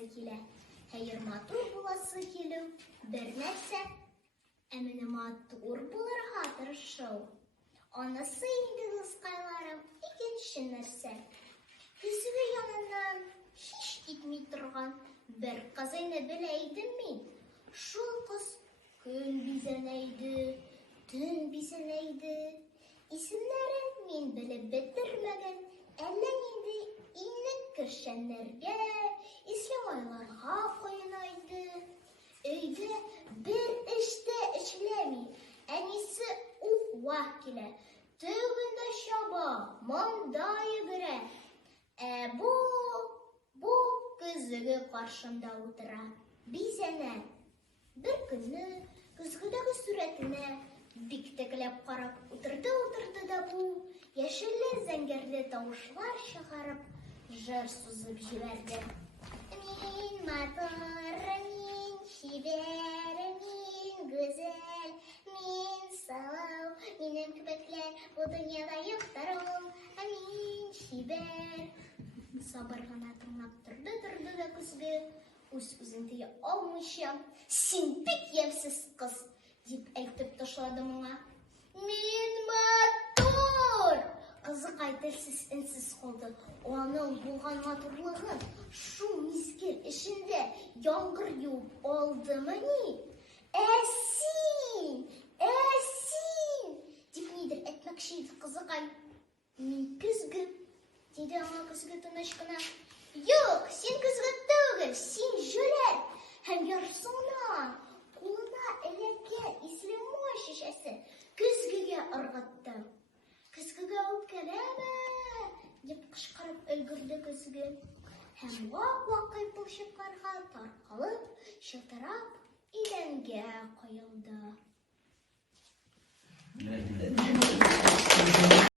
буласы килә. Хәер, матур буласы килү бер нәрсә, ә менә матур булырга тырышу. Анысы инде дускайларым, икенче нәрсә. Көзге яныннан һич китми торган бер кызыйны белә идем мин. Шул кыз көн бизәнәйде, төн бизәнәйде. Исемнәрен мин белеп бетермәгән, әллә нинди иннек кершәннәргә, ислемайларга куенайды. Өйдә бер эштә эшләми, әнисе уфва килә, төгендә чаба, монда йөгерә. Бу көзге каршымда утыра, бизәнә. Бер көнне көзгедәге сурәтенә бик тәкләп карап утырды да бу, яшелле зәңгәрле тавышлар чыгарып, җыр сузып җибәрде. Мин матур, мин чибәр, мин гүзәл, мин сылу, минем кебекләр бу дөньяда юктыр ул, мин чибәр. Сабыр гына тыңлап торды да көзге, үз-үзен тыя алмыйча, син бик ямьсез кыз, дип әйтеп ташлады моңа. Мин матур! Кызыкай телсез инсез калды. Аның булган матурлыгын шул мизгел эчендә яңгыр юып алдымы ни? Син дип нидер әйтмәкче иде кызыкай. Мин көзге, диде аңа көзге тыныч кына. Юк, син көзге түгел, син җүләр. Һәм ярсуына кулына эләккән ислемой шешәсе көзгегә ыргытты. Көзгегә үпкәләмә, дип кычкырып өлгерде көзге. Һәм вак-вак кыйпылчыкларга таркалып, чылтырап идәнгә коелды.